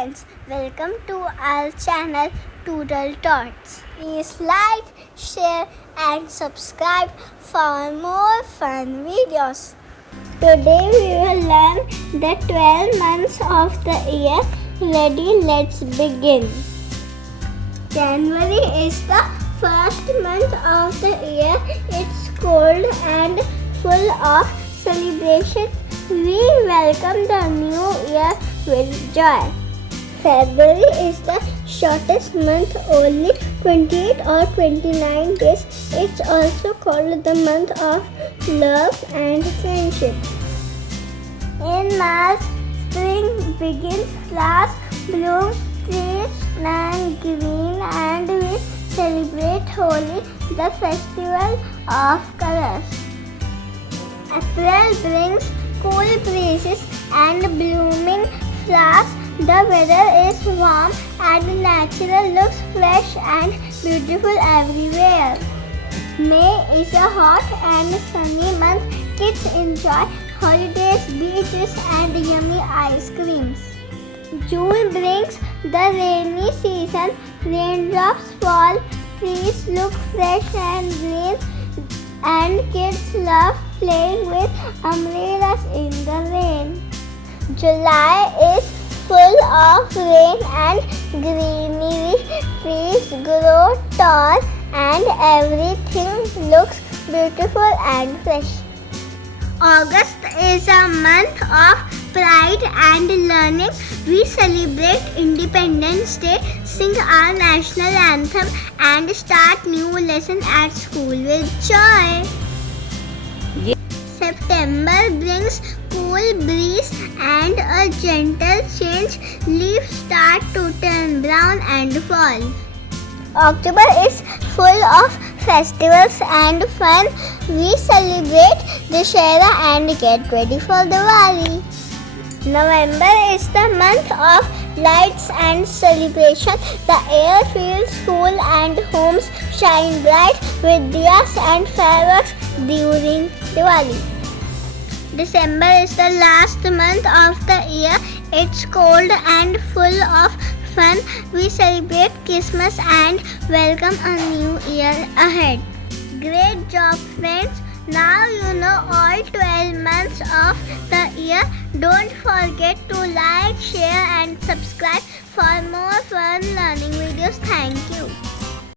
friends, welcome to our channel Doodle Tots. Please like, share and subscribe for more fun videos. Today we will learn the 12 months of the year. Ready? Let's begin. January is the first month of the year. It's cold and full of celebrations. We welcome the new year with joy. February is the shortest month, only 28 or 29 days. It's also called the month of love and friendship. In March, spring begins, flowers bloom, trees turn green, and we celebrate Holi, the festival of colors. April brings cool breezes and blooming flowers. The weather is warm and nature looks fresh and beautiful everywhere. May is a hot and sunny month. Kids enjoy holidays, beaches and yummy ice creams. June brings the rainy season. Raindrops fall, trees look fresh and green, and kids love playing with umbrellas in the rain. July is full of rain and greenery. Trees grow tall and everything looks beautiful and fresh. August is a month of pride and learning. We celebrate Independence Day, sing our national anthem, and start new lessons at school with joy. September brings cool breeze and a gentle change. Leaves start to turn brown and fall. October is full of festivals and fun. We celebrate Dussehra and get ready for Diwali. November is the month of lights and celebration. The air feels cool and homes shine bright with diyas and fireworks during Diwali. December is the last month of the year. It's cold and full of fun. We celebrate Christmas and welcome a new year ahead. Great job, friends. Now you know all 12 months of the year. Don't forget to like, share and subscribe for more fun learning videos. Thank you.